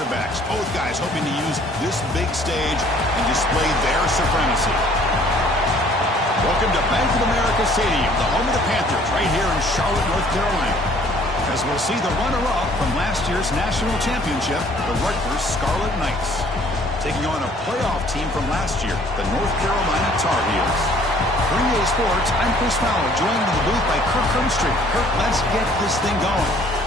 quarterbacks. Both guys hoping to use this big stage and display their supremacy. Welcome to Bank of America Stadium, the home of the Panthers, right here in Charlotte, North Carolina. As we'll see the runner-up from last year's national championship, the Rutgers Scarlet Knights, taking on a playoff team from last year, the North Carolina Tar Heels. For EA Sports, I'm Chris Fowler, joined in the booth by Kirk Hermstreet. Kirk, let's get this thing going.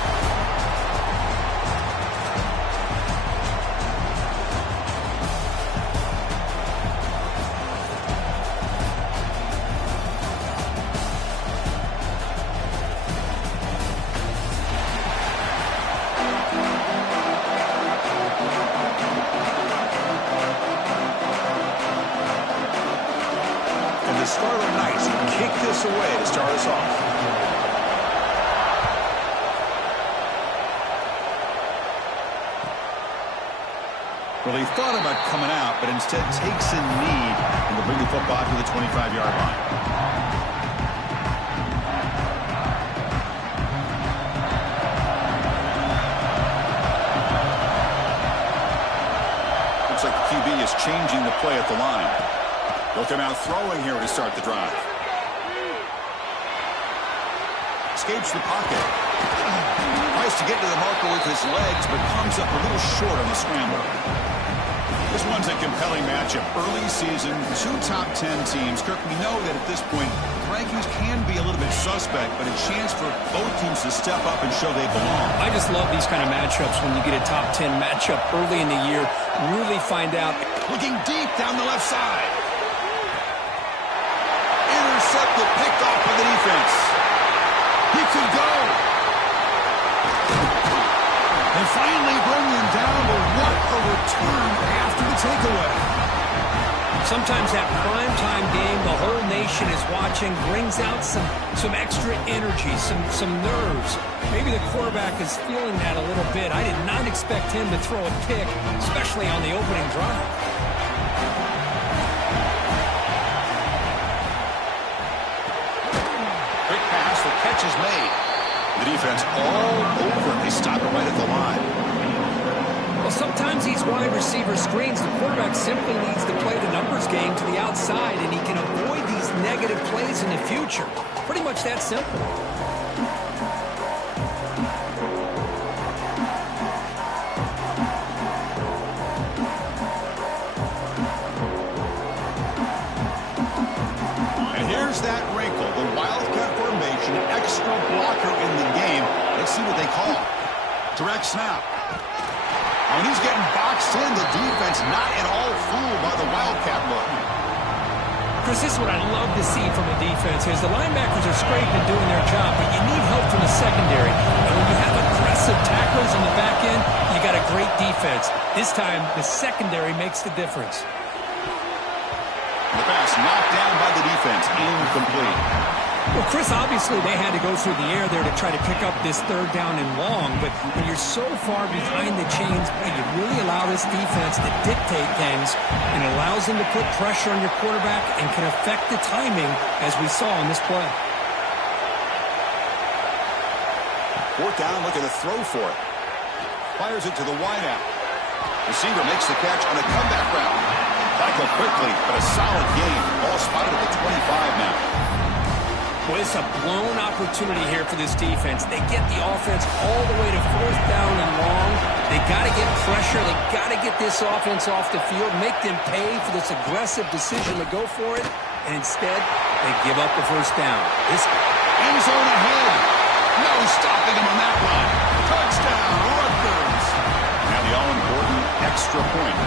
The Scarlet Knights kick this away to start us off. Well, he thought about coming out, but instead takes a knee and will bring the football to the 25-yard line. Looks like the QB is changing the play at the line. He'll come out throwing here to start the drive. Escapes the pocket. Tries to get to the marker with his legs, but comes up a little short on the scramble. This one's a compelling matchup. Early season, two top 10 teams. Kirk, we know that at this point, rankings can be a little bit suspect, but a chance for both teams to step up and show they belong. I just love these kind of matchups when you get a top 10 matchup early in the year. Really find out. Looking deep down the left side. Intercepted, picked off by the defense. He could go. They finally bring him down, but what a return after the takeaway. Sometimes that primetime game, the whole nation is watching, brings out some extra energy, some nerves. Maybe the quarterback is feeling that a little bit. I did not expect him to throw a pick, especially on the opening drive. Quick pass, the catch is made. The defense all over. They stop it right at the line. Well, sometimes these wide receiver screens, the quarterback simply needs to play the numbers game to the outside, and he can avoid these negative plays in the future. Pretty much that simple. And here's that wrinkle, the Wildcat formation, extra blocker in the game. Let's see what they call. Direct snap. When he's getting boxed in, the defense not at all fooled by the Wildcat look. Chris, this is what I love to see from a defense is the linebackers are scraping and doing their job, but you need help from the secondary. And when you have aggressive tacklers on the back end, you got a great defense. This time, the secondary makes the difference. The pass knocked down by the defense, incomplete. Well, Chris, obviously they had to go through the air there to try to pick up this third down and long, but when you're so far behind the chains, you really allow this defense to dictate things, and it allows them to put pressure on your quarterback and can affect the timing, as we saw in this play. Fourth down, looking to throw for it. Fires it to the wideout. Receiver makes the catch on a comeback route. Tackle quickly, but a solid gain. Ball spotted at the 25 now. Well, it's a blown opportunity here for this defense. They get the offense all the way to fourth down and long. They got to get pressure. They got to get this offense off the field, make them pay for this aggressive decision to go for it. And instead, they give up the first down. This end zone ahead. No stopping him on that one. Touchdown, Rutgers. Now the all-important extra point.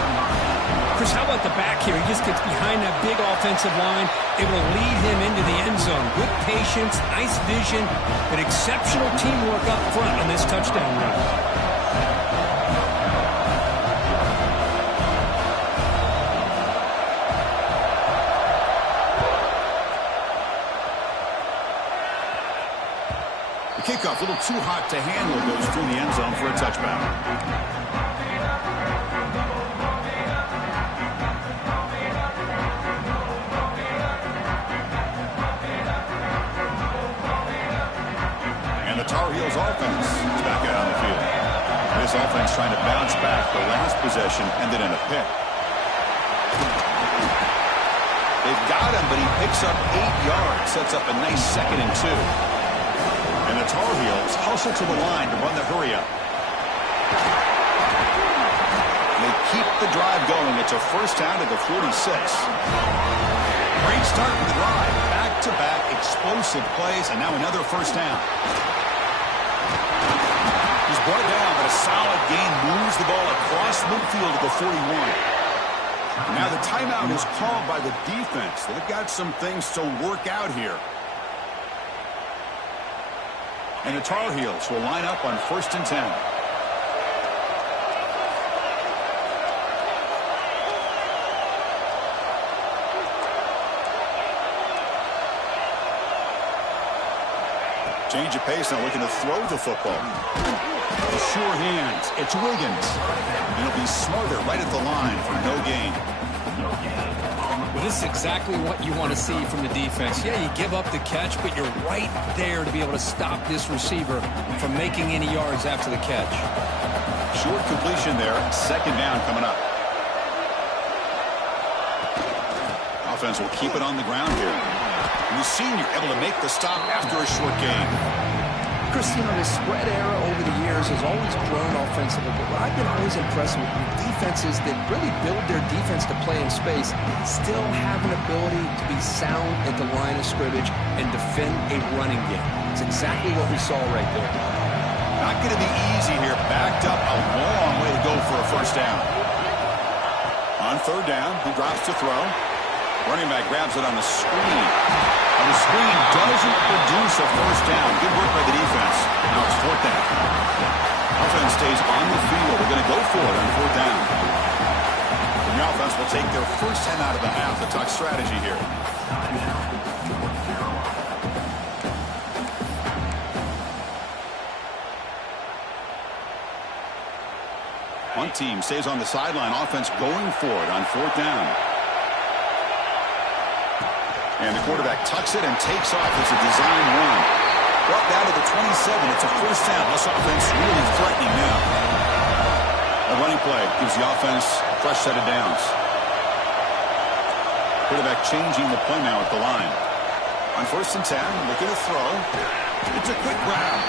Chris, how about the back here? He just gets behind that big offensive line, able to lead him into the end zone. Good patience, nice vision, but exceptional teamwork up front on this touchdown run. The kickoff, a little too hot to handle, goes through the end zone for a touchback. Tar Heels offense is back out on the field. this offense trying to bounce back. The last possession ended in a pick. They've got him, but he picks up 8 yards. Sets up a nice 2nd and 2. And the Tar Heels hustle to the line to run the hurry up. They keep the drive going. It's a first down to the 46. Great start for the drive. Back-to-back explosive plays, and now another first down. He's brought down, but a solid gain moves the ball across midfield to the 41. Now the timeout is called by the defense. They've got some things to work out here. And the Tar Heels will line up on 1st and 10. Change of pace now, looking to throw the football. The sure hands. It's Wiggins. And he'll be smarter right at the line for no gain. Well, this is exactly what you want to see from the defense. Yeah, you give up the catch, but you're right there to be able to stop this receiver from making any yards after the catch. Short completion there. 2nd down coming up. Offense will keep it on the ground here. And the senior able to make the stop after a short gain. Chris, you know, the spread era over the years has always grown offensively, but what I've been always impressed with defenses that really build their defense to play in space still have an ability to be sound at the line of scrimmage and defend a running game. It's exactly what we saw right there. Not going to be easy here. Backed up a long way to go for a first down. On 3rd down, he drops to throw. Running back grabs it on the screen. And the screen doesn't produce a first down. Good work by the defense. Now it's 4th down. Offense stays on the field. They're going to go for it on 4th down. And the offense will take their first 10 out of the half. The talk strategy here. One team stays on the sideline. Offense going for it on 4th down. And the quarterback tucks it and takes off. It's a design run. Brought down to the 27. It's a first down. This offense really threatening now. A running play gives the offense a fresh set of downs. Quarterback changing the play now at the line. On 1st and 10, looking to throw. It's a quick grab.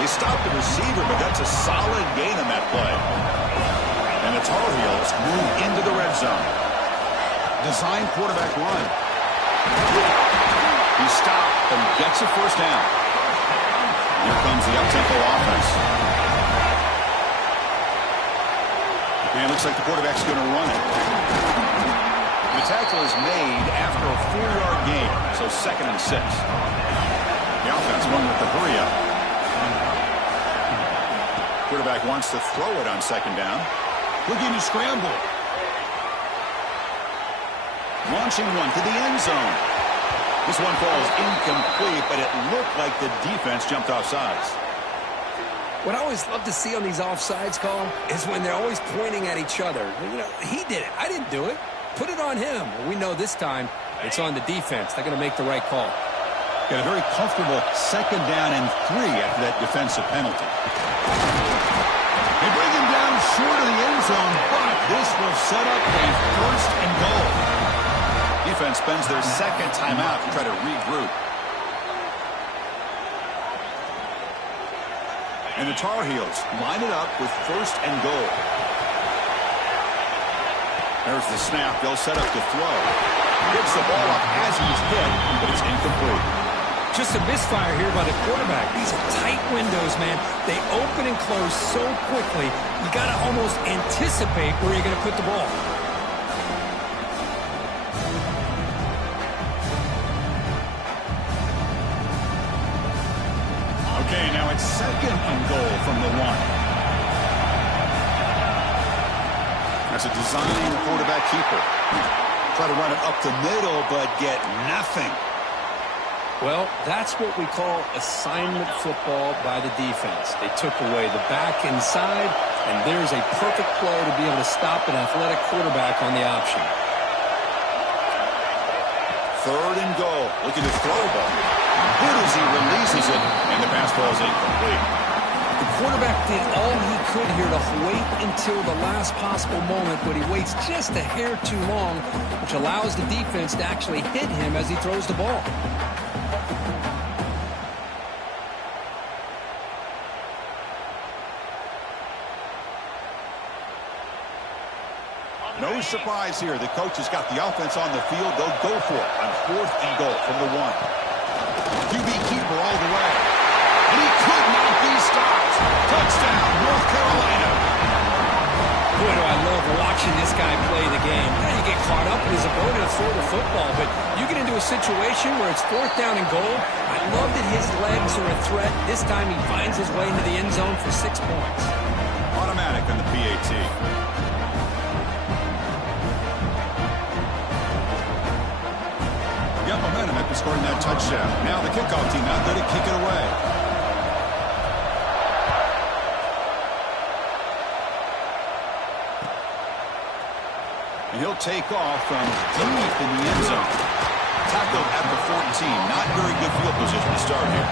They stop the receiver, but that's a solid gain on that play. And the Tar Heels move into the red zone. Design quarterback run. He stopped and gets a first down. Here comes the up-tempo offense. And it looks like the quarterback's going to run it. The tackle is made after a 4-yard gain, so 2nd and 6. The offense won with the hurry up. Quarterback wants to throw it on 2nd down. Looking to scramble. Launching one to the end zone. This one falls incomplete, but it looked like the defense jumped off sides. What I always love to see on these offsides call is when they're always pointing at each other. You know, he did it. I didn't do it. Put it on him. Well, we know this time it's on the defense. They're going to make the right call. Got a very comfortable 2nd down and 3 after that defensive penalty. They bring him down short of the end zone, but this will set up a 1st and goal. Defense spends their 2nd timeout to try to regroup. And the Tar Heels line it up with 1st and goal. There's the snap. They'll set up to throw. Gets the ball up as he's hit, but it's incomplete. Just a misfire here by the quarterback. These are tight windows, man. They open and close so quickly, you got to almost anticipate where you're going to put the ball. Okay, now it's 2nd and goal from the 1. That's a design quarterback keeper. Try to run it up the middle, but get nothing. Well, that's what we call assignment football by the defense. They took away the back inside, and there's a perfect play to be able to stop an athletic quarterback on the option. 3rd and goal. Looking to throw the ball. Good as he releases it, and the pass ball is incomplete. The quarterback did all he could here to wait until the last possible moment, but he waits just a hair too long, which allows the defense to actually hit him as he throws the ball. No surprise here. The coach has got the offense on the field. They'll go for it on 4th and goal from the 1. QB keeper all the way. And he could not be stopped. Touchdown, North Carolina. Boy, do I love watching this guy play the game. You get caught up in his ability to throw the football, but you get into a situation where it's 4th down and goal. I love that his legs are a threat. This time he finds his way into the end zone for 6 points. Automatic on the PAT. Got momentum after scoring that touchdown. Now the kickoff team out there to kick it away. And he'll take off from deep in the end zone. Tackled at the 14. Not very good field position to start here.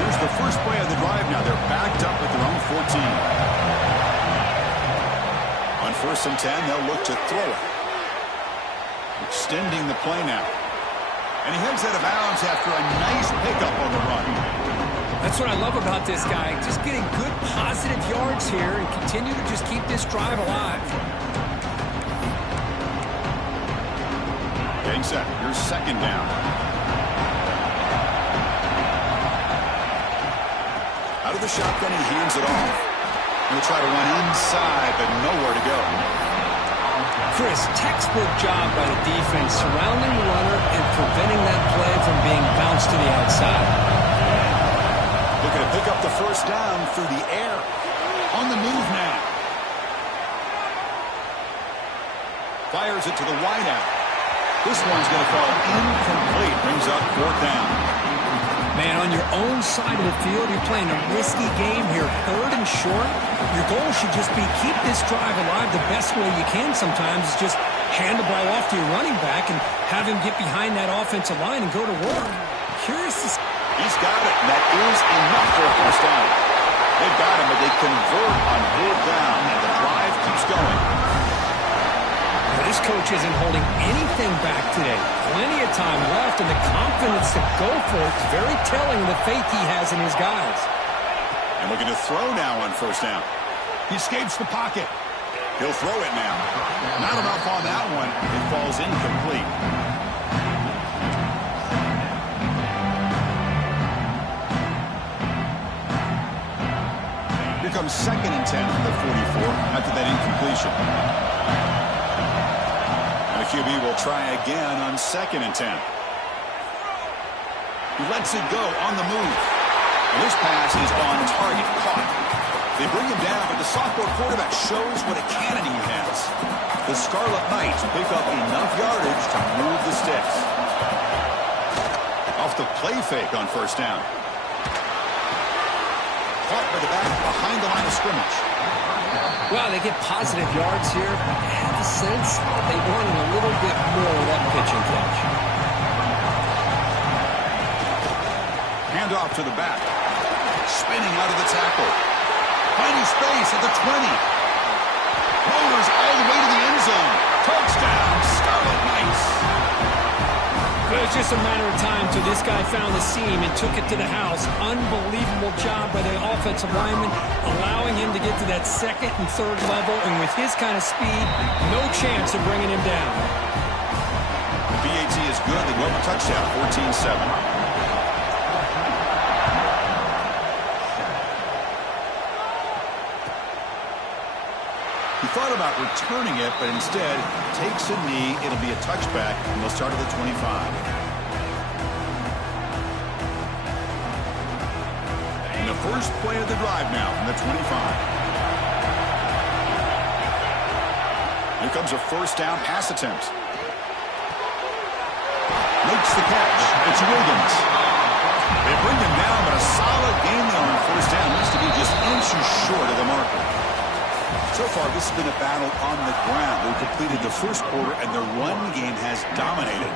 Here's the first play of the drive now. They're backed up at their own 14. On 1st and 10, they'll look to throw it. Extending the play now. And he heads out of bounds after a nice pickup on the run. That's what I love about this guy. Just getting good positive yards here and continue to just keep this drive alive. Getting set. Here's 2nd down. Out of the shotgun, he hands it off. He'll try to run inside, but nowhere to go. Chris, textbook job by the defense surrounding the runner and preventing that play from being bounced to the outside. Looking to pick up the 1st down through the air. On the move now. Fires it to the wideout. This one's going to fall incomplete. Brings up 4th down. Man, on your own side of the field, you're playing a risky game here. 3rd and short. Your goal should just be keep this drive alive the best way you can sometimes is just hand the ball off to your running back and have him get behind that offensive line and go to work. Curious to see. He's got it, and that is enough for a 1st down. They've got him, but they convert on 4th down, and the drive keeps going. Now, this coach isn't holding anything back today. Plenty of time left, and the confidence to go for it is very telling of the faith he has in his guys. And looking to throw now on 1st down. He escapes the pocket. He'll throw it now. Not enough on that one. It falls incomplete. Here comes 2nd and 10 from the 44 after that incompletion. And the QB will try again on 2nd and 10. He lets it go on the move. And this pass is on target, caught. They bring him down, but the sophomore quarterback shows what a cannon he has. The Scarlet Knights pick up enough yardage to move the sticks. Off the play fake on 1st down. Caught by the back behind the line of scrimmage. Well, they get positive yards here. I have a sense they wanted a little bit more of that pitch and catch. Hand off to the back. Spinning out of the tackle. Finding space at the 20. Rollers all the way to the end zone. Touchdown, Scarlet Knights. It was just a matter of time till this guy found the seam and took it to the house. Unbelievable job by the offensive lineman, allowing him to get to that 2nd and 3rd level. And with his kind of speed, no chance of bringing him down. The BAT is good. They go up a touchdown, 14-7. He thought about returning it, but instead takes a knee. It'll be a touchback, and they'll start at the 25. And the first play of the drive now from the 25. Here comes a 1st down pass attempt. Makes the catch. It's Williams. They bring him down, but a solid game there on 1st down. Needs to be just inches short of the marker. So far, this has been a battle on the ground. They completed the 1st quarter, and their run game has dominated.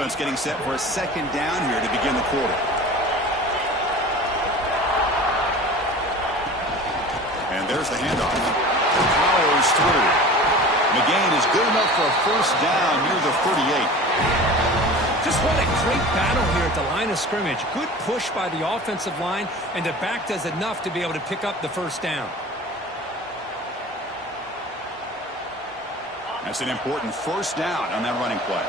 offense getting set for a second down here to begin the quarter. And there's the handoff. Powers through. McGain is good enough for a first down near the 38. Just what a great battle here at the line of scrimmage. Good push by the offensive line, and the back does enough to be able to pick up the first down. That's an important first down on that running play.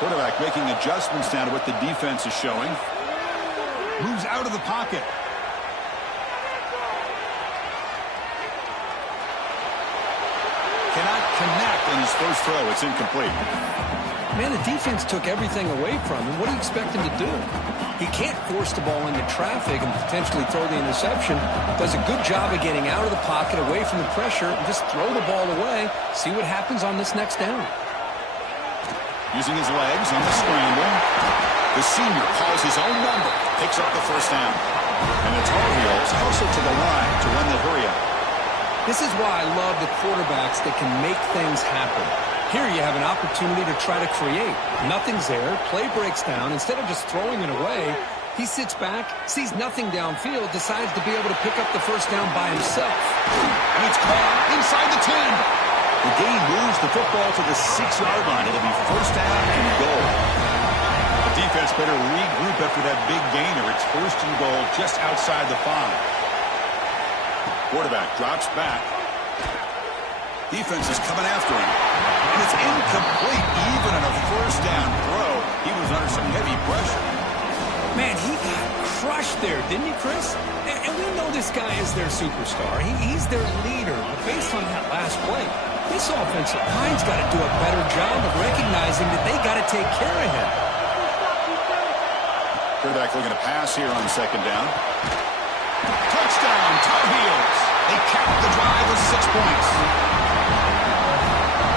Quarterback making adjustments now to what the defense is showing. Moves out of the pocket. Cannot connect on his first throw. It's incomplete. Man, the defense took everything away from him. What do you expect him to do? He can't force the ball into traffic and potentially throw the interception. Does a good job of getting out of the pocket, away from the pressure, and just throw the ball away. See what happens on this next down. Using his legs on the scramble. The senior calls his own number. Picks up the first down. And the Tar Heels hustle to the line to run the hurry up. This is why I love the quarterbacks that can make things happen. Here you have an opportunity to try to create. Nothing's there. Play breaks down. Instead of just throwing it away, he sits back, sees nothing downfield, decides to be able to pick up the first down by himself. And it's caught inside the 10. The game moves the football to the 6-yard line. It'll be first down and goal. The defense better regroup after that big gainer. It's first and goal just outside the 5. Quarterback drops back. Defense is coming after him. And it's incomplete. Even on a first down throw, he was under some heavy pressure. Man, he got crushed there, didn't he, Chris? And we know this guy is their superstar. He's their leader. But based on that last play, this offensive line's got to do a better job of recognizing that they got to take care of him. Quarterback looking to pass here on second down. Touchdown, Tar Heels. They cap the drive with 6 points.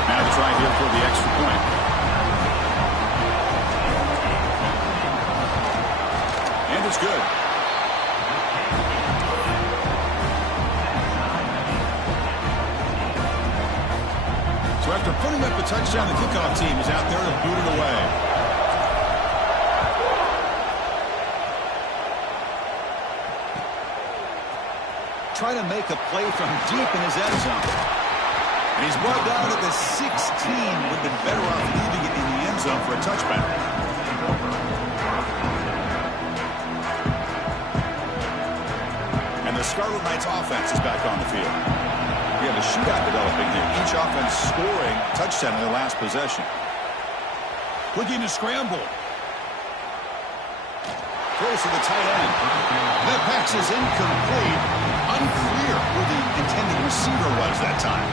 Now to try here for the extra point. And it's good. So after putting up a touchdown, the kickoff team is out there to boot it away. Try to make a play from deep in his end zone. And he's brought down at the 16. Would have been better off leaving it in the end zone for a touchback. And the Scarlet Knights offense is back on the field. We have a shootout developing here. Each offense scoring a touchdown in their last possession. Looking to scramble. Throws to the tight end. That pass is incomplete. Unclear who the intended receiver was that time.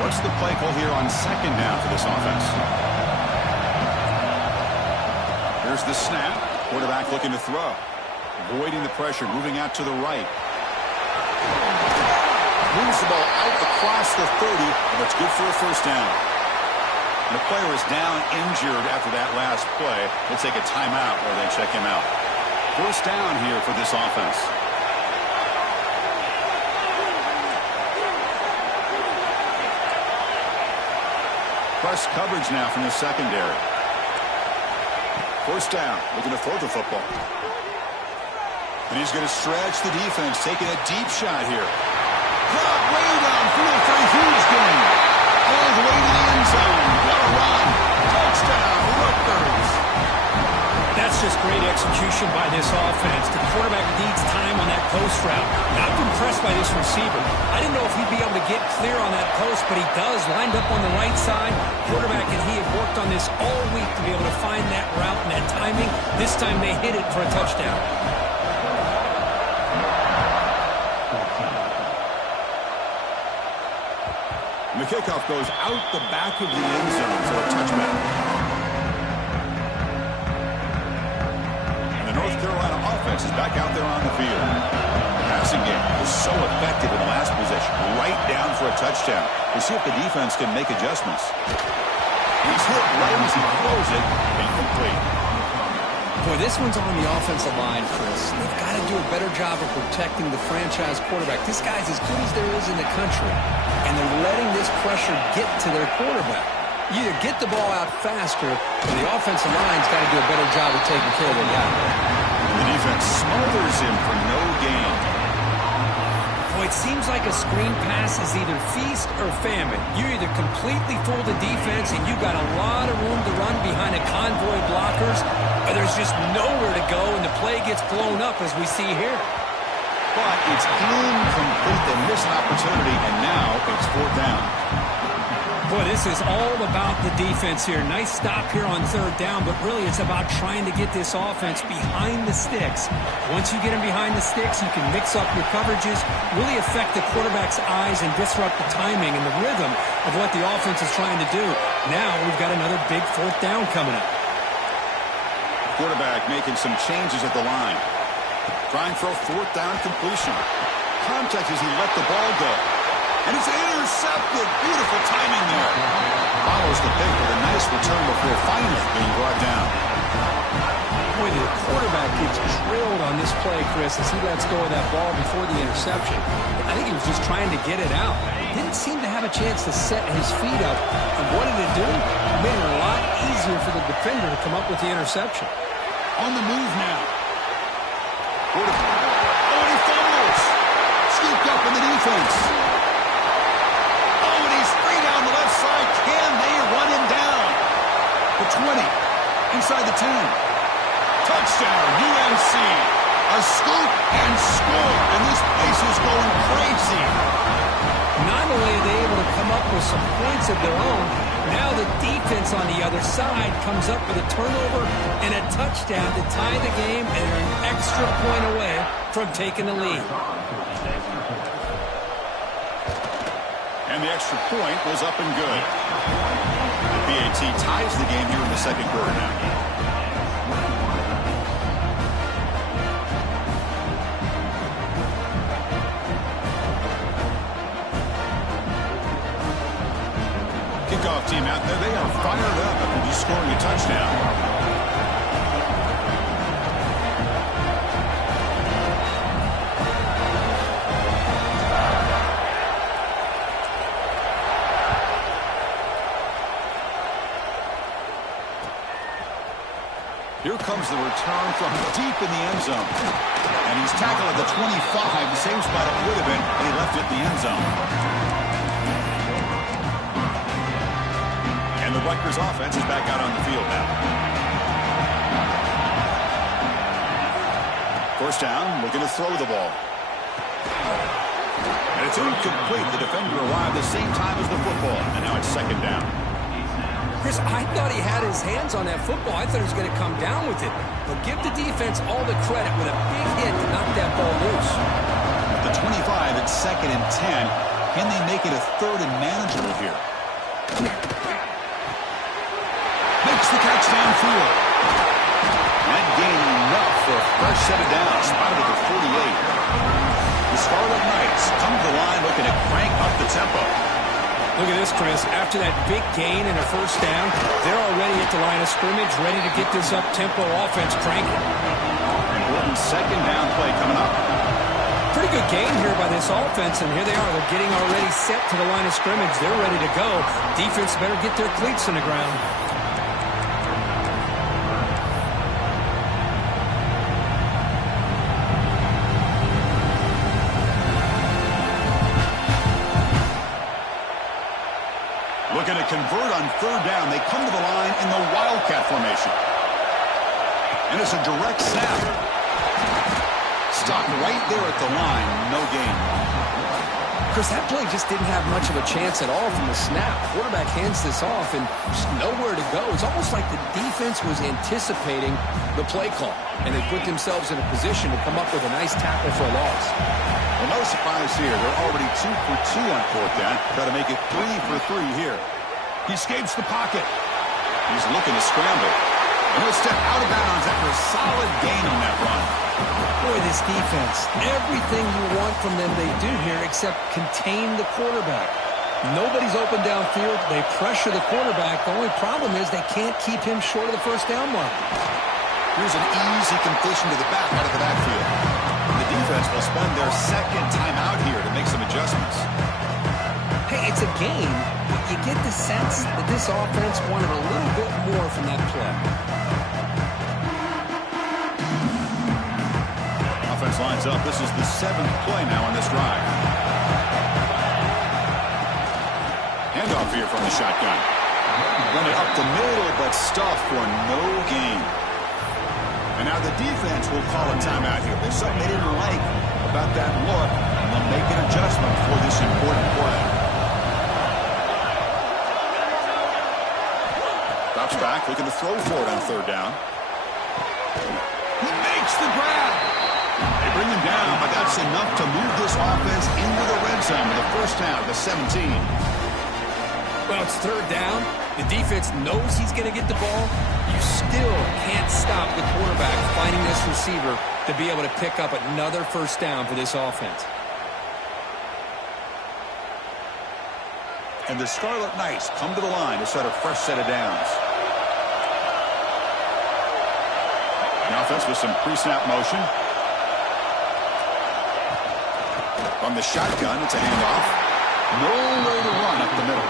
What's the play call here on second down for this offense? Here's the snap. Quarterback looking to throw. Avoiding the pressure, moving out to the right. Moves the ball out across the 30, and it's good for a first down. And the player is down injured after that last play. They take a timeout where they check him out. First down here for this offense. Press coverage now from the secondary. First down, looking to throw the football. And he's going to stretch the defense, taking a deep shot here. Caught way downfield for a huge gain. All the way to the end zone. What a run. Touchdown, Rutgers. That's just great execution by this offense. The quarterback needs time on that post route. Not impressed by this receiver. I didn't know if he'd be able to get clear on that post, but he does. Lined up on the right side. Quarterback and he have worked on this all week to be able to find that route and that timing. This time they hit it for a touchdown. And the kickoff goes out the back of the end zone for a touchback. And the North Carolina offense is back out there on the field. The passing game was so effective in the last possession. Right down for a touchdown. We'll see if the defense can make adjustments. He's hit right as he throws it. Incomplete. Boy, this one's on the offensive line, Chris. They've got to do a better job of protecting the franchise quarterback. This guy's as good as there is in the country, and they're letting this pressure get to their quarterback. You either get the ball out faster, or the offensive line's got to do a better job of taking care of the guy. The defense smothers him for no gain. Boy, it seems like a screen pass is either feast or famine. You either completely fool the defense and you got a lot of room to run behind a convoy of blockers, or there's just nowhere to go and the play gets blown up as we see here. But it's incomplete. They miss an opportunity, and now it's 4th down. Boy, this is all about the defense here. Nice stop here on 3rd down, but really it's about trying to get this offense behind the sticks. Once you get them behind the sticks, you can mix up your coverages, really affect the quarterback's eyes and disrupt the timing and the rhythm of what the offense is trying to do. Now we've got another big 4th down coming up. Quarterback making some changes at the line. Trying for a 4th down completion. Contact as he let the ball go. And it's intercepted. Beautiful timing there. Follows the pick with a nice return before finally being brought down. Boy, the quarterback gets drilled on this play, Chris, as he lets go of that ball before the interception. I think he was just trying to get it out. Didn't seem to have a chance to set his feet up. And what did it do? It made it a lot easier for the defender to come up with the interception. On the move now. Quarterback. Oh, and he fumbles. Scooped up in the defense. On the left side, can they run him down? The 20, inside the 10. Touchdown, UNC. A scoop and score, and this place is going crazy. Not only are they able to come up with some points of their own, now the defense on the other side comes up with a turnover and a touchdown to tie the game, and they're an extra point away from taking the lead. And the extra point was up and good. The PAT ties the game here in the 2nd quarter now. Kickoff team out there, they are fired up after just scoring a touchdown. Here comes the return from deep in the end zone. And he's tackled at the 25, the same spot it would have been, and he left it in the end zone. And the Rutgers offense is back out on the field now. 1st down, looking to throw the ball. And it's incomplete. The defender arrived the same time as the football, and now it's 2nd down. Chris, I thought he had his hands on that football. I thought he was going to come down with it. But give the defense all the credit with a big hit to knock that ball loose. The 25 at 2nd and 10. Can they make it a 3rd and manageable here? Makes the catch downfield. That gain enough for a fresh set of downs. Spotted at the 48. The Scarlet Knights come to the line looking to crank up the tempo. Look at this, Chris. After that big gain and a 1st down, they're already at the line of scrimmage, ready to get this up-tempo offense cranking. Important 2nd down play coming up. Pretty good gain here by this offense, and here they are. They're getting already set to the line of scrimmage. They're ready to go. Defense better get their cleats in the ground. Looking to convert on 3rd down. They come to the line in the Wildcat formation. And it's a direct snap. Stopped right there at the line. No gain. Chris, that play just didn't have much of a chance at all from the snap. Quarterback hands this off and just nowhere to go. It's almost like the defense was anticipating the play call, and they put themselves in a position to come up with a nice tackle for a loss. Well, no surprise here. They're already 2 for 2 on 4th down. Try to make it 3 for 3 here. He escapes the pocket. He's looking to scramble. And he'll step out of bounds after a solid gain on that run. Boy, this defense, everything you want from them they do here except contain the quarterback. Nobody's open downfield. They pressure the quarterback. The only problem is they can't keep him short of the 1st down mark. Here's an easy completion to the back out of the backfield. The defense will spend their second timeout here to make some adjustments. Hey, it's a game, but you get the sense that this offense wanted a little bit more from that play. Offense lines up. This is the 7th play now on this drive. Handoff here from the shotgun. Run it up the middle, but stuffed for no gain. And now the defense will call a timeout here. There's something they didn't like about that look, and they'll make an adjustment for this important play. Drops back, looking to throw for it on 3rd down. He makes the grab. They bring him down, but that's enough to move this offense into the red zone with a first down at the 17. Well, it's 3rd down. The defense knows he's going to get the ball. You still can't stop the quarterback finding this receiver to be able to pick up another first down for this offense. And the Scarlet Knights come to the line to set a fresh set of downs. The offense with some pre-snap motion. From the shotgun, it's a handoff. No way to run up the middle.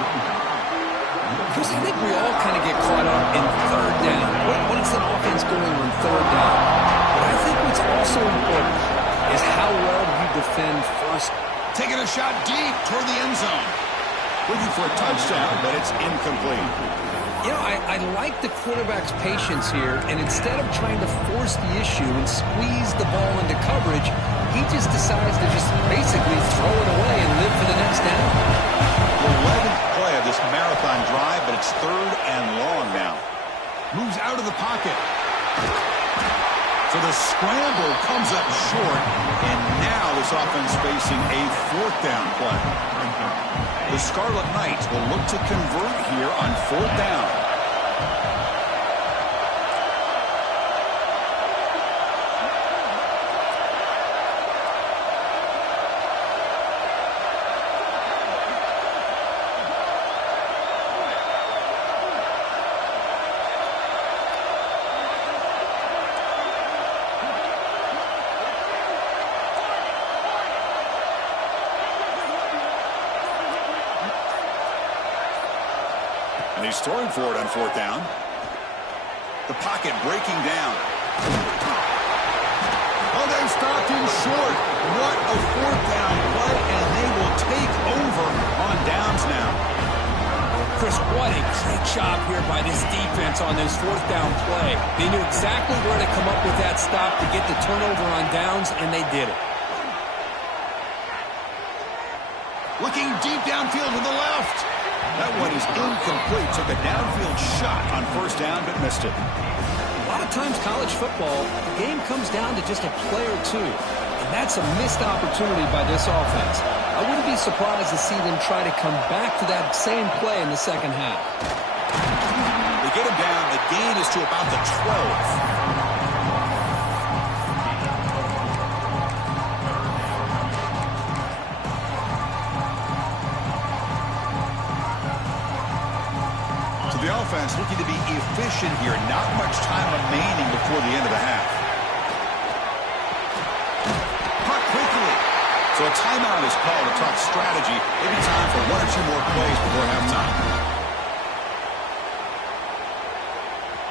Chris, I think we all kind of get caught up in 3rd down. What is an offense going on 3rd down? But I think what's also important is how well you defend first. Taking a shot deep toward the end zone. Looking for a touchdown, but it's incomplete. You know, I like the quarterback's patience here, and instead of trying to force the issue and squeeze the ball into coverage, he just decides to just basically throw it away and live for the next down. The 11th play of this marathon drive, but it's 3rd and long now. Moves out of the pocket. So the scramble comes up short, and now this offense facing a 4th down play. The Scarlet Knights will look to convert here on 4th down. And he's throwing for it on 4th down. The pocket breaking down. Oh, they've stopped him short. What a 4th down play, and they will take over on downs now. Chris, what a great job here by this defense on this 4th down play. They knew exactly where to come up with that stop to get the turnover on downs, and they did it. Looking deep downfield to the left. That one is incomplete. Took a downfield shot on 1st down, but missed it. A lot of times college football, the game comes down to just a play or two. And that's a missed opportunity by this offense. I wouldn't be surprised to see them try to come back to that same play in the second half. They get him down. The gain is to about the 12. The offense looking to be efficient here. Not much time remaining before the end of the half. Caught quickly. So a timeout is called to talk strategy. Maybe time for 1 or 2 more plays before halftime.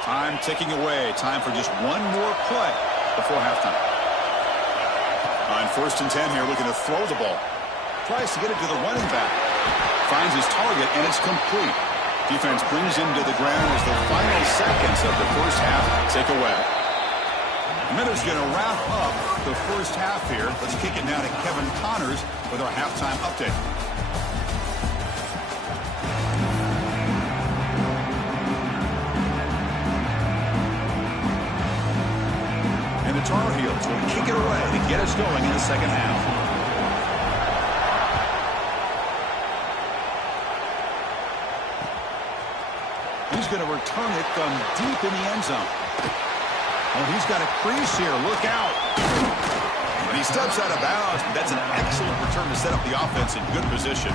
Time ticking away. Time for just 1 more play before halftime. On 1st and 10 here, looking to throw the ball. Tries to get it to the running back. Finds his target, and it's complete. Defense brings him to the ground as the final seconds of the first half tick away. Miller's going to wrap up the first half here. Let's kick it now to Kevin Connors with our halftime update. And the Tar Heels will kick it away to get us going in the second half. He's going to return it from deep in the end zone. Oh, he's got a crease here. Look out. But he steps out of bounds. That's an excellent return to set up the offense in good position.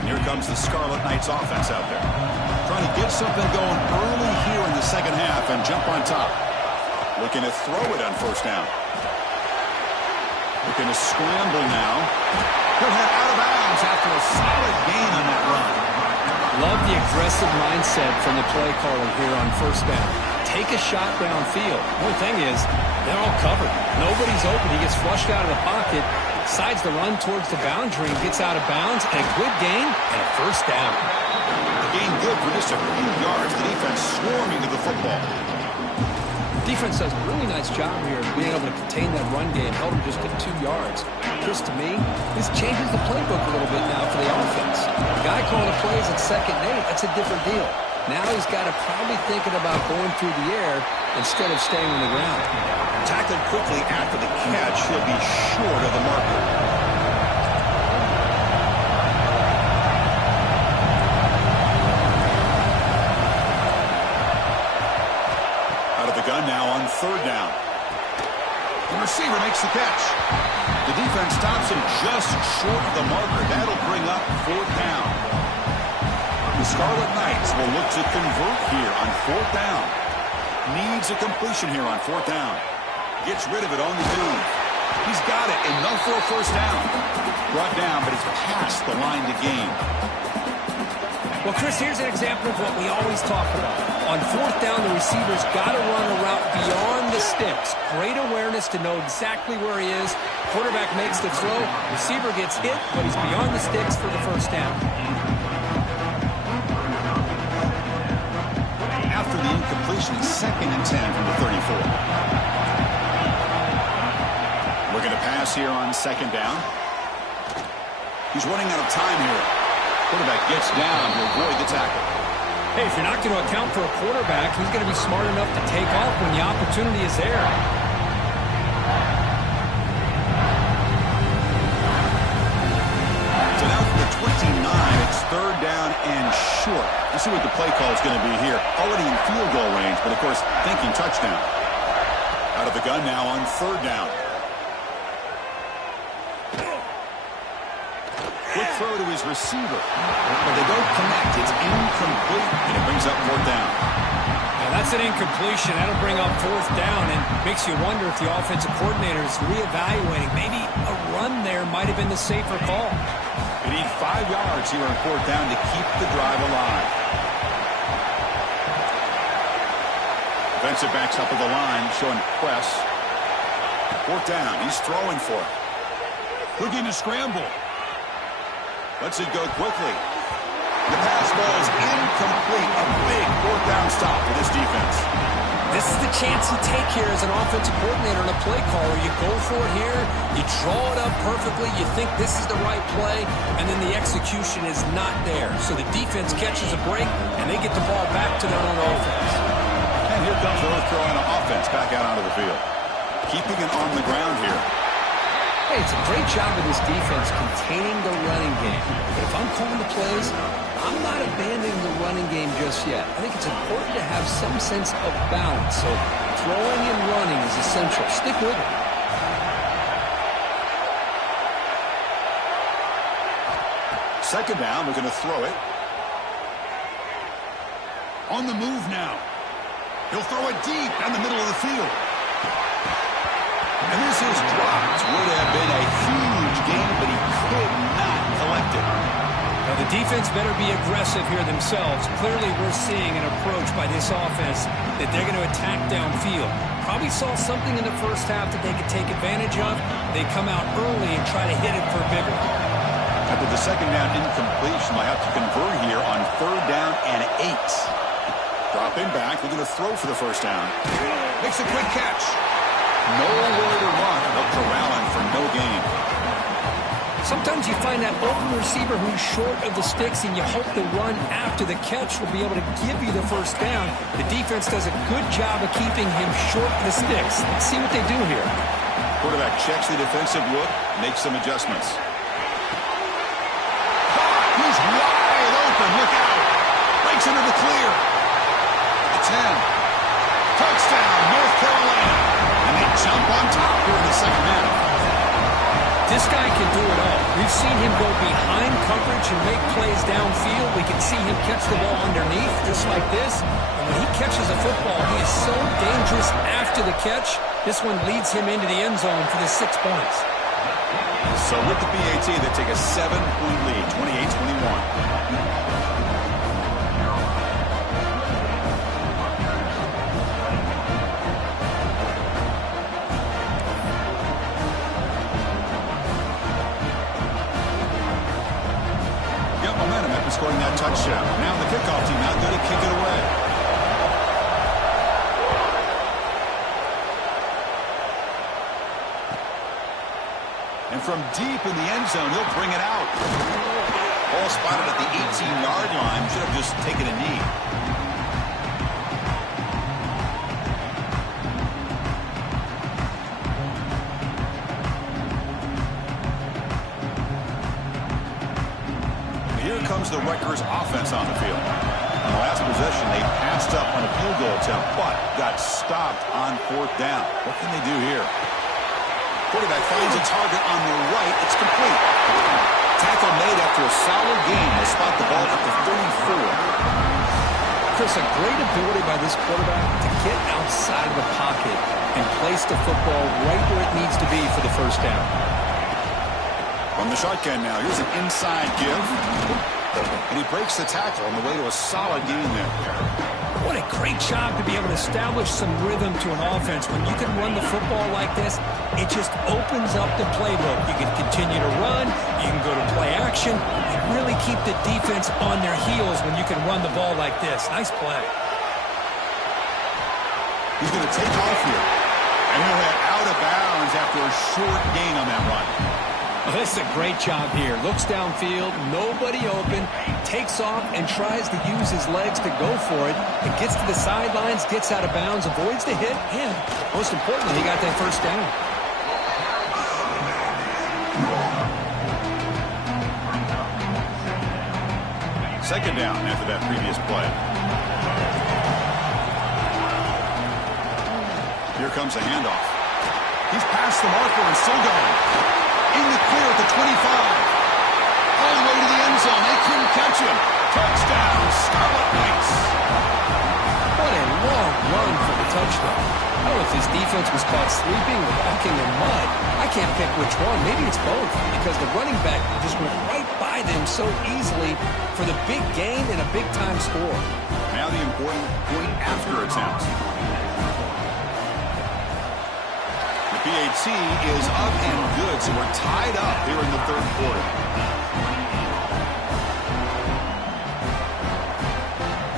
And here comes the Scarlet Knights offense out there. Trying to get something going early here in the second half and jump on top. Looking to throw it on first down. Looking to scramble now. He'll head out of bounds after a solid gain on that run. Love the aggressive mindset from the play caller here on first down. Take a shot downfield. One thing is, they're all covered. Nobody's open. He gets flushed out of the pocket, decides to run towards the boundary, and gets out of bounds, and a good gain and a first down. A gain good for just a few yards. The defense swarming to the football. Defense does a really nice job here of being able to contain that run game. Held him just to 2 yards. Chris, to me, this changes the playbook a little bit now for the offense. The guy calling the plays at 2nd and 8, that's a different deal. Now he's got to probably thinking about going through the air instead of staying on the ground. Tackled quickly after the catch. He'll be short of the marker. Gun now on 3rd down. The receiver makes the catch. The defense stops him just short of the marker. That'll bring up 4th down. The Scarlet Knights will look to convert here on 4th down. Needs a completion here on 4th down. Gets rid of it on the move. He's got it. Enough for a first down. Brought down, but it's past the line to gain. Well, Chris, here's an example of what we always talk about. On 4th down, the receiver's got to run a route beyond the sticks. Great awareness to know exactly where he is. Quarterback makes the throw. Receiver gets hit, but he's beyond the sticks for the first down. After the incompletion, 2nd and 10 from the 34. We're going to pass here on 2nd down. He's running out of time here. Quarterback gets down to avoid the tackle. Hey, if you're not going to account for a quarterback, he's going to be smart enough to take off when the opportunity is there. So now from the 29, it's 3rd down and short. Let's see what the play call is going to be here. Already in field goal range, but of course, thinking touchdown. Out of the gun now on 3rd down. Quick throw to his receiver. But they don't connect. It's incomplete, and it brings up 4th down. Now that's an incompletion. That'll bring up 4th down, and makes you wonder if the offensive coordinator is reevaluating. Maybe a run there might have been the safer call. They need 5 yards here on 4th down to keep the drive alive. Defensive backs up at the line, showing press. 4th down. He's throwing for it. Looking to scramble. Lets it go quickly. The pass ball is incomplete. A big 4th down stop for this defense. This is the chance you take here as an offensive coordinator and a play caller. You go for it here. You draw it up perfectly. You think this is the right play, and then the execution is not there. So the defense catches a break, and they get the ball back to their own offense. And here comes North Carolina offense back out onto the field. Keeping it on the ground here. Hey, it's a great job of this defense containing the running game. But if I'm calling the plays, I'm not abandoning the running game just yet. I think it's important to have some sense of balance. So throwing and running is essential. Stick with it. Second down, we're going to throw it. On the move now. He'll throw it deep down the middle of the field. And this is dropped. Would have been a huge gain, but he could not collect it. Now the defense better be aggressive here themselves. Clearly we're seeing an approach by this offense that they're going to attack downfield. Probably saw something in the first half that they could take advantage of. They come out early and try to hit it for bigger. After the second down incompletion, I have to convert here on 3rd down and 8. Dropping back, we're going to throw for the first down. Makes a quick catch. Nowhere to run. They'll corral him for no gain. Sometimes you find that open receiver who's short of the sticks, and you hope the run after the catch will be able to give you the first down. The defense does a good job of keeping him short of the sticks. Let's see what they do here. Quarterback checks the defensive look, makes some adjustments. He's wide open. Look out. Breaks into the clear. The 10. Touchdown, North Carolina. And they jump on top here in the second half. This guy can do it all. We've seen him go behind coverage and make plays downfield. We can see him catch the ball underneath, just like this. And when he catches a football, he is so dangerous after the catch. This one leads him into the end zone for the 6 points. So with the PAT, they take a 7-point lead, 28-21. Momentum after scoring that touchdown. Now the kickoff team out there to kick it away. And from deep in the end zone, he'll bring it out. Ball spotted at the 18-yard line. Should have just taken a knee. Here comes the Rutgers offense on the field. On the last possession, they passed up on a field goal attempt, but got stopped on 4th down. What can they do here? Quarterback finds a target on the right. It's complete. Tackle made after a solid gain. They spot the ball at the 34. Chris, a great ability by this quarterback to get outside of the pocket and place the football right where it needs to be for the first down. From the shotgun now, here's an inside give. And he breaks the tackle on the way to a solid gain there. What a great job to be able to establish some rhythm to an offense. When you can run the football like this, it just opens up the playbook. You can continue to run, you can go to play action, and really keep the defense on their heels when you can run the ball like this. Nice play. He's going to take off here. And he'll head out of bounds after a short gain on that run. Well, this is a great job here. Looks downfield, nobody open, takes off and tries to use his legs to go for it. And gets to the sidelines, gets out of bounds, avoids the hit, and most importantly, he got that first down. Second down after that previous play. Here comes a handoff. He's past the marker and still going. In the clear at the 25. All the way to the end zone. They couldn't catch him. Touchdown, Scarlet Knights. What a long run for the touchdown. I don't know if this defense was caught sleeping or walking in mud. I can't pick which one. Maybe it's both, because the running back just went right by them so easily for the big gain and a big-time score. Now the important point after attempt. PAT is up and good, so we're tied up here in the 3rd quarter.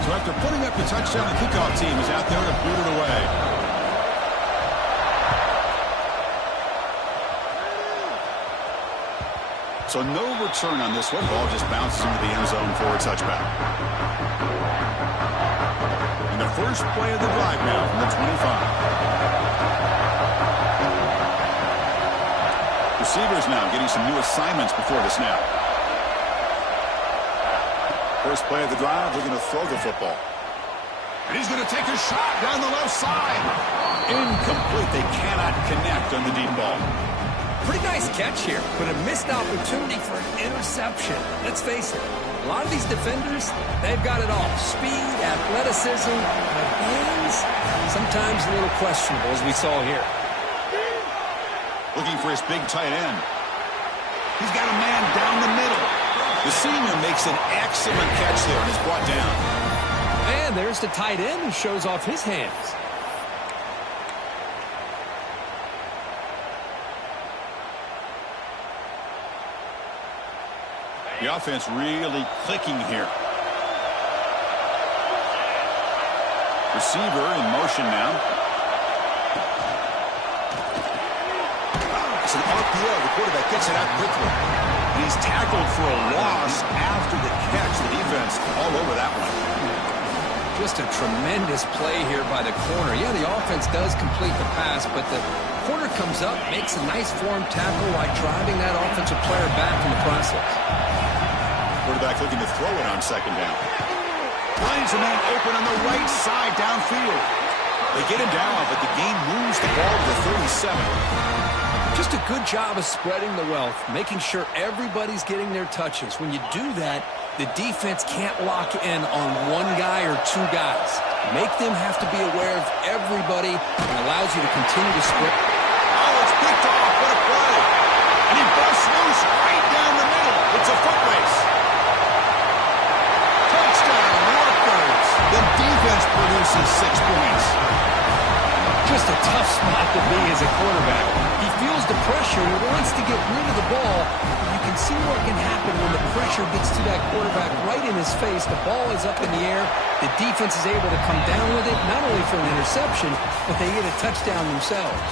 So after putting up the touchdown, the kickoff team is out there to boot it away. So no return on this one. Ball just bounces into the end zone for a touchback. And the first play of the drive now from the 25. Receivers now getting some new assignments before the snap. First play of the drive, they're going to throw the football. And he's going to take a shot down the left side. Incomplete. They cannot connect on the deep ball. Pretty nice catch here, but a missed opportunity for an interception. Let's face it, a lot of these defenders, they've got it all. Speed, athleticism, but hands, sometimes a little questionable, as we saw here. Looking for his big tight end. He's got a man down the middle. The senior makes an excellent catch there and is brought down. And there's the tight end who shows off his hands. The offense really clicking here. Receiver in motion now. It's an RPO. The quarterback gets it out quickly. And he's tackled for a loss after the catch. The defense all over that one. Just a tremendous play here by the corner. Yeah, the offense does complete the pass, but the corner comes up, makes a nice form tackle while driving that offensive player back in the process. Quarterback looking to throw it on second down. Finds a man open on the right side downfield. They get him down, but the game moves the ball to the 37. Just a good job of spreading the wealth, making sure everybody's getting their touches. When you do that, the defense can't lock in on one guy or two guys. Make them have to be aware of everybody and allows you to continue to spread. Oh, it's picked off. What a play. And he busts loose right down the middle. It's a foot race. Touchdown, Rutgers. The defense produces 6 points. Just a tough spot to be as a quarterback. He feels the pressure. He wants to get rid of the ball. You can see what can happen when the pressure gets to that quarterback right in his face. The ball is up in the air. The defense is able to come down with it, not only for an interception, but they get a touchdown themselves.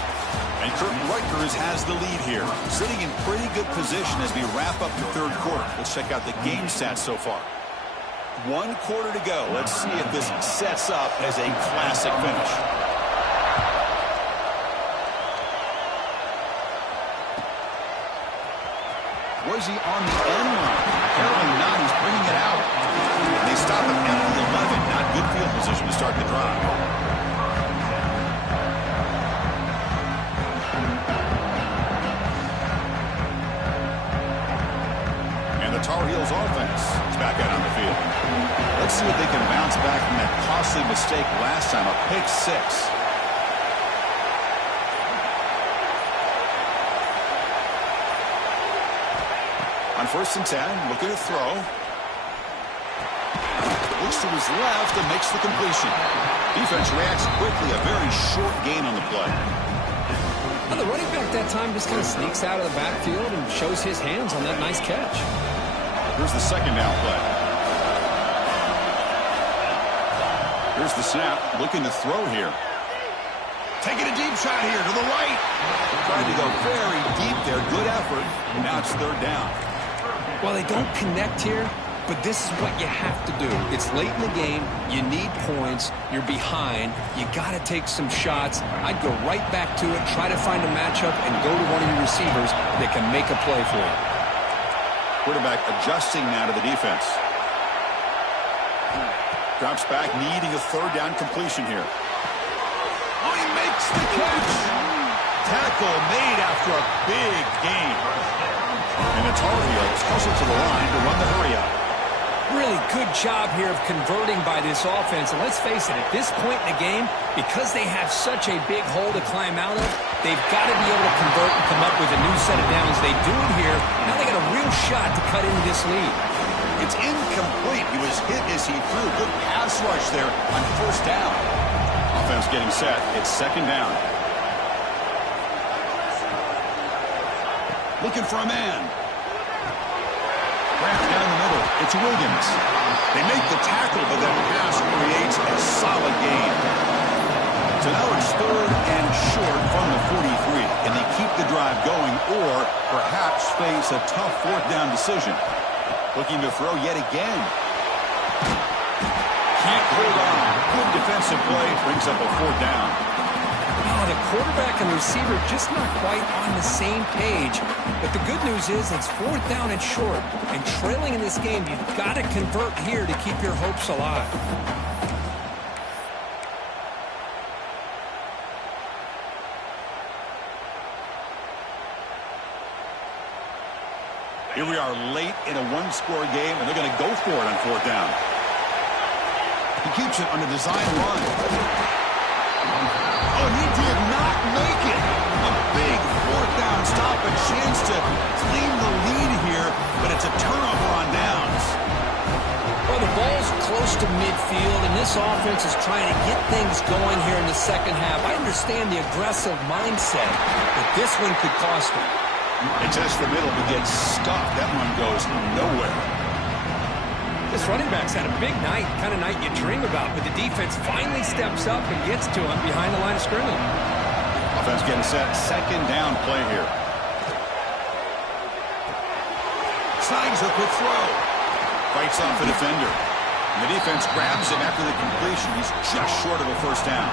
And Rutgers has the lead here, sitting in pretty good position as we wrap up the third quarter. Let's check out the game stats so far. 1 quarter to go. Let's see if this sets up as a classic finish. Was he on the end line? Apparently not. He's bringing it out. And they stop him at the 11. Not good field position to start the drive. And the Tar Heels offense is back out on the field. Let's see if they can bounce back from that costly mistake last time, a pick 6. On 1st and 10, looking to throw. Looks to his left and makes the completion. Defense reacts quickly, a very short gain on the play. Well, the running back that time just kind of sneaks out of the backfield and shows his hands on that nice catch. Here's the 2nd down play. Here's the snap, looking to throw here. Taking a deep shot here to the right. Trying to go very deep there, good effort. Now it's 3rd down. Well, they don't connect here, but this is what you have to do. It's late in the game. You need points. You're behind. You got to take some shots. I'd go right back to it, try to find a matchup, and go to one of your receivers that can make a play for you. Quarterback adjusting now to the defense. Drops back, needing a 3rd down completion here. Oh, he makes the catch. Tackle made after a big gain. And the Tar Heels hustle to the line to run the hurry-up. Really good job here of converting by this offense. And let's face it, at this point in the game, because they have such a big hole to climb out of, they've got to be able to convert and come up with a new set of downs. They do it here. Now they got a real shot to cut into this lead. It's incomplete. He was hit as he threw. Good pass rush there on 1st down. Offense getting set. It's 2nd down. Looking for a man. Wrapped down the middle. It's Williams. They make the tackle, but that pass creates a solid gain. So now it's 3rd and short from the 43. Can they keep the drive going or perhaps face a tough 4th down decision? Looking to throw yet again. Can't hold on. Good defensive play. Brings up a 4th down. Oh, the quarterback and the receiver just not quite on the same page. But the good news is it's 4th down and short. And trailing in this game, you've got to convert here to keep your hopes alive. Here we are late in a 1-score game, and they're going to go for it on 4th down. He keeps it on a design run. Oh, he did not make it. A big 4th down stop, a chance to claim the lead here, but it's a turnover on downs. Well, the ball's close to midfield, and this offense is trying to get things going here in the 2nd half. I understand the aggressive mindset, but this one could cost them. They test the middle, but gets stuck. That one goes nowhere. This running back's had a big night, kind of night you dream about, but the defense finally steps up and gets to him behind the line of scrimmage. Offense getting set. 2nd down play here. Signs a quick throw. Fights off the defender. And the defense grabs him after the completion. He's just short of a 1st down.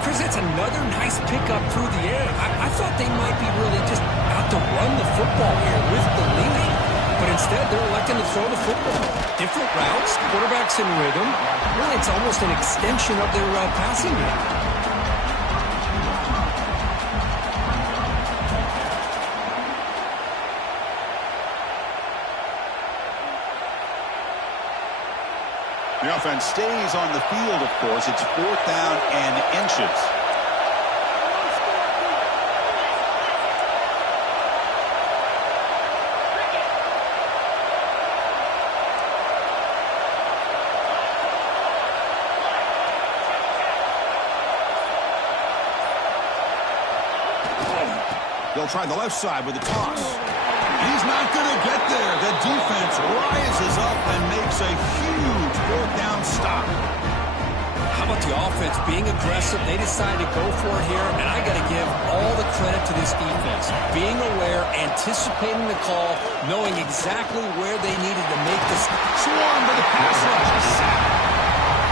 Chris, that's another nice pickup through the air. I thought they might be really just out to run the football here with the lead. But instead, they're electing to throw the football. Different routes, quarterbacks in rhythm. Really, it's almost an extension of their passing game. The offense stays on the field, of course. It's 4th down and inches. They'll try the left side with the toss. He's not going to get there. The defense rises up and makes a huge 4th down stop. How about the offense being aggressive? They decided to go for it here, and I got to give all the credit to this defense. Being aware, anticipating the call, knowing exactly where they needed to make this. Swarm with the pass rush. Sack.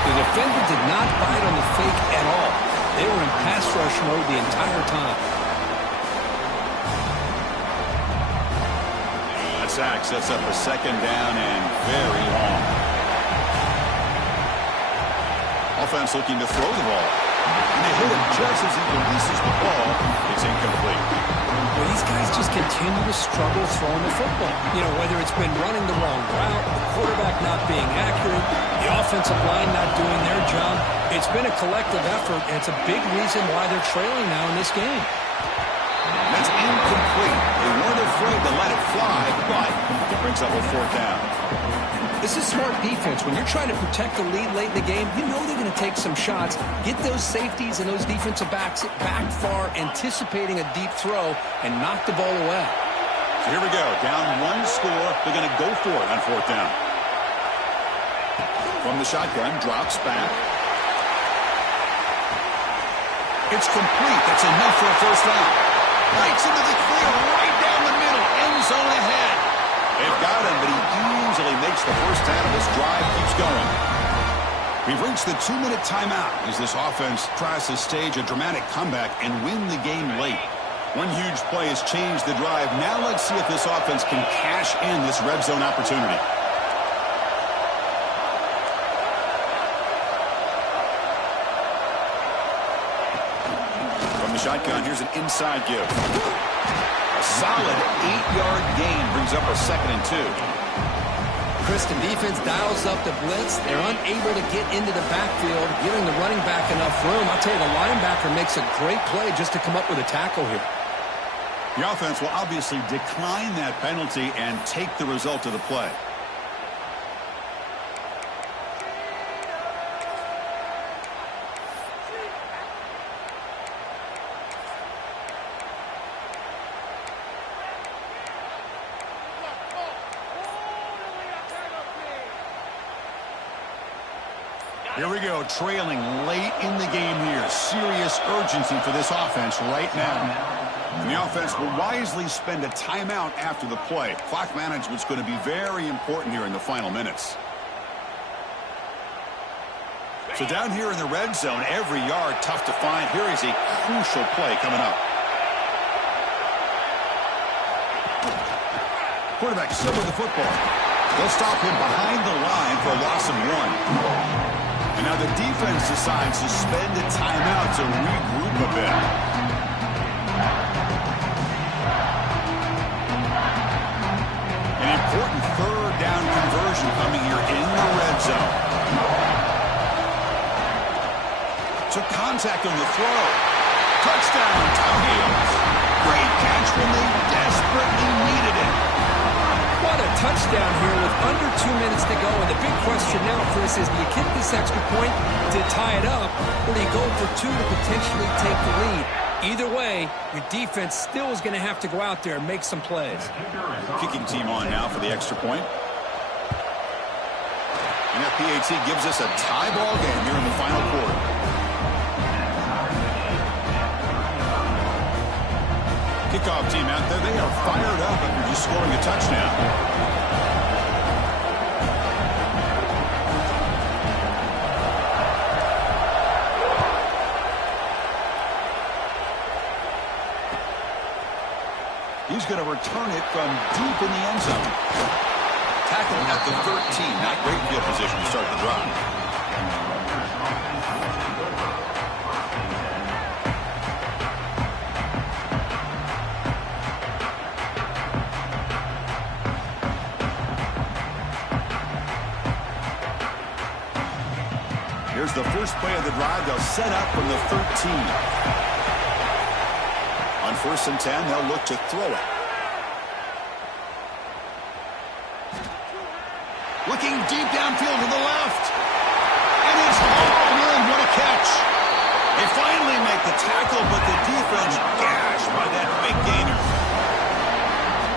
The defender did not bite on the fake at all. They were in pass rush mode the entire time. Sack sets up a 2nd down and very long. Offense looking to throw the ball. And they hit it just as he releases the ball. It's incomplete. Well, these guys just continue to struggle throwing the football. You know, whether it's been running the wrong route, the quarterback not being accurate, the offensive line not doing their job. It's been a collective effort, and it's a big reason why they're trailing now in this game. That's incomplete. They weren't afraid to let it fly, but it brings up a 4th down. This is smart defense. When you're trying to protect the lead late in the game, you know they're going to take some shots, get those safeties and those defensive backs back far, anticipating a deep throw, and knock the ball away. So here we go. Down 1 score. They're going to go for it on 4th down. From the shotgun, drops back. It's complete. That's enough for a 1st down. Breaks into the clear right down the middle. End zone ahead. They've got him, but he easily makes the 1st down of this drive. Keeps going. We've reached the 2-minute timeout as this offense tries to stage a dramatic comeback and win the game late. One huge play has changed the drive. Now let's see if this offense can cash in this red zone opportunity. Shotgun, here's an inside give. A solid 8-yard gain brings up a 2nd and 2. Kristen, defense dials up the blitz. They're unable to get into the backfield, giving the running back enough room. I'll tell you, the linebacker makes a great play just to come up with a tackle here. The offense will obviously decline that penalty and take the result of the play. Here we go, trailing late in the game here. Serious urgency for this offense right now. And the offense will wisely spend a timeout after the play. Clock management's going to be very important here in the final minutes. So down here in the red zone, every yard tough to find. Here is a crucial play coming up. Quarterback still with the football. They'll stop him behind the line for a loss of 1. And now the defense decides to spend a timeout to regroup a bit. An important 3rd down conversion coming here in the red zone. Took contact on the throw. Touchdown, Tar Heels. Great catch when they desperately needed it. What a touchdown here with under 2 minutes to go. And the big question now, Chris, is do you kick this extra point to tie it up, or do you go for 2 to potentially take the lead? Either way, your defense still is going to have to go out there and make some plays. Kicking team on now for the extra point. And that PAT gives us a tie ball game here in the final quarter. Kickoff team out there, they are fired up after just scoring a touchdown. He's going to return it from deep in the end zone. Tackling at the 13, not great field position to start the drive. Here's the first play of the drive. They'll set up from the 13. On 1st and 10, they'll look to throw it. Looking deep downfield to the left. And it's hauled in. What a catch. They finally make the tackle, but the defense gashed by that big gainer.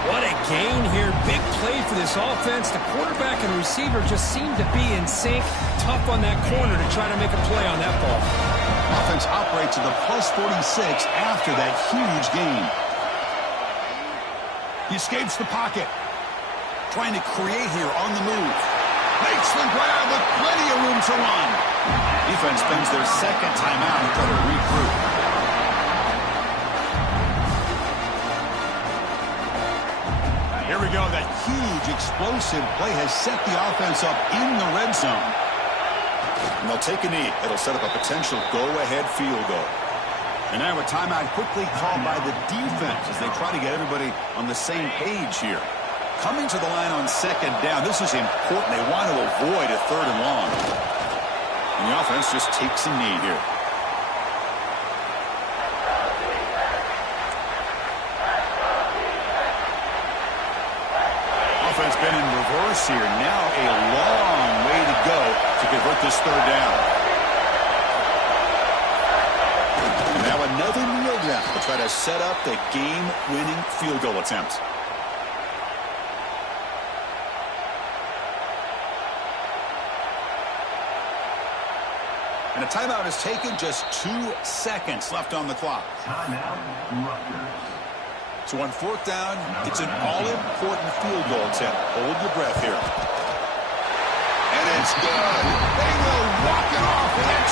What a gain here. Big play for this offense. The quarterback and receiver just seem to be in sync. Tough on that corner to try to make a play on that ball. Offense operates to the plus 46 after that huge gain. He escapes the pocket. Trying to create here on the move. Makes the grab with plenty of room to run. Defense spends their second timeout to try to regroup. Here we go. That huge explosive play has set the offense up in the red zone. And they'll take a knee. It'll set up a potential go-ahead field goal. And now a timeout quickly called by the defense as they try to get everybody on the same page here. Coming to the line on 2nd down. This is important. They want to avoid a 3rd and long. And the offense just takes a knee here. Offense been in reverse here. Now a long way to go to convert this 3rd down. And now another kneel down to try to set up the game-winning field goal attempt. And a timeout is taken. Just 2 seconds left on the clock. Timeout, Rutgers. So on 4th down, it's an all-important field goal attempt. Hold your breath here. And it's good. They will walk it off with that